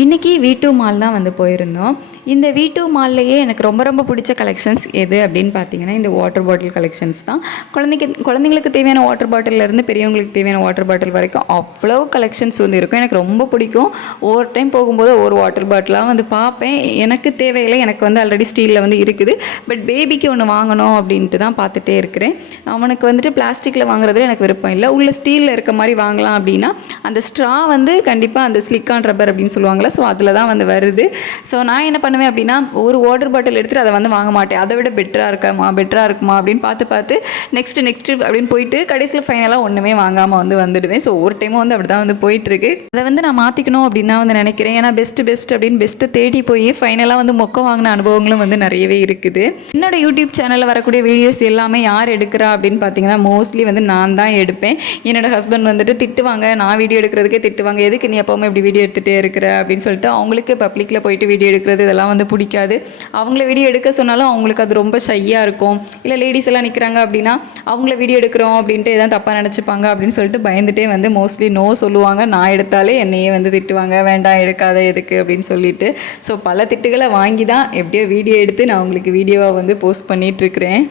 இன்றைக்கி V2 mall தான் வந்து போயிருந்தோம். இந்த V2 மால்லையே எனக்கு ரொம்ப ரொம்ப பிடிச்ச கலெக்ஷன்ஸ் எது அப்படின்னு பார்த்தீங்கன்னா, இந்த வாட்டர் பாட்டில் கலெக்ஷன்ஸ் தான். குழந்தைங்களுக்கு தேவையான வாட்டர் பாட்டிலேருந்து பெரியவங்களுக்கு தேவையான வாட்டர் பாட்டில் வரைக்கும் அவ்வளோ கலெக்ஷன்ஸ் வந்து இருக்கும். எனக்கு ரொம்ப பிடிக்கும். ஒவ்வொரு டைம் போகும்போது ஒரு வாட்டர் பாட்டிலாக வந்து பார்ப்பேன். எனக்கு தேவையில்லை, எனக்கு வந்து ஆல்ரெடி ஸ்டீலில் வந்து இருக்குது. பட் பேபிக்கு ஒன்று வாங்கணும் அப்படின்ட்டு தான் பார்த்துட்டே இருக்கிறேன். அவனுக்கு வந்துட்டு பிளாஸ்டிக்கில் வாங்குறதுல எனக்கு விருப்பம் இல்லை. உள்ள ஸ்டீலில் இருக்க மாதிரி வாங்கலாம் அப்படின்னா அந்த ஸ்ட்ரா வந்து கண்டிப்பாக அந்த ஸ்லிக்கான் ரப்பர் அப்படின்னு சொல்லுவாங்களே, ஸோ அதில் தான் வந்து வருது. ஸோ நான் என்ன பண்ணுவேன் அப்படின்னா, ஒரு வாட்டர் பாட்டில் எடுத்துகிட்டு அதை வந்து வாங்க மாட்டேன். அதை விட பெட்டராக இருக்குமா அப்படின்னு பார்த்து நெக்ஸ்ட்டு அப்படின்னு போயிட்டு கடைசியில் ஃபைனலாக ஒன்றுமே வாங்காமல் வந்து வந்துடுவேன். ஸோ ஒரு டைமும் வந்து அப்படி தான் வந்து போயிட்டுருக்கு. அதை வந்து நான் மாற்றிக்கணும் அப்படின்னு தான் வந்து நினைக்கிறேன். ஏன்னா பெஸ்ட்டு அப்படின்னு பெஸ்ட்டை தேடி போய் ஃபைனலாக வந்து மொக்க வாங்கின அனுபவங்களும் வந்து நிறையவே இருக்குது. என்னோட யூடியூப் சேனலில் வரக்கூடிய வீடியோஸ் எல்லாமே யார் எடுக்கிறா அப்படின்னு பார்த்தீங்கன்னா, மோஸ்ட்லி வந்து நான் தான் எடுப்பேன். என்னோடய ஹஸ்பண்ட் வந்துட்டு திட்டுவாங்க, நான் வீடியோ எடுக்கிறதுக்கே திட்டுவாங்க, எதுக்கு நீ எப்போவுமே இப்படி வீடியோ எடுத்துகிட்டே இருக்கிற அப்படின்னு சொல்லிட்டு. அவங்களுக்கு பப்ளிக்கில் போயிட்டு வீடியோ எடுக்கிறது இதெல்லாம் வந்து பிடிக்காது. அவங்கள வீடியோ எடுக்க சொன்னாலும் அவங்களுக்கு அது ரொம்ப ஷையாக இருக்கும். இல்லை லேடிஸ் எல்லாம் நிற்கிறாங்க அப்படின்னா அவங்கள வீடியோ எடுக்கிறோம் அப்படின்ட்டு எதாவது தப்பாக நினச்சிப்பாங்க அப்படின்னு சொல்லிட்டு பயந்துட்டே வந்து மோஸ்ட்லி நோ சொல்லுவாங்க. நான் எடுத்தாலே என்னையே வந்து திட்டுவாங்க, வேண்டாம் எடுக்காத எதுக்கு அப்படின்னு சொல்லிட்டு. ஸோ பல திட்டுகளை வாங்கி தான் எப்படியோ வீடியோ எடுத்து நான் உங்களுக்கு வீடியோவாக வந்து போஸ்ட் பண்ணிகிட்ருக்கிறேன்.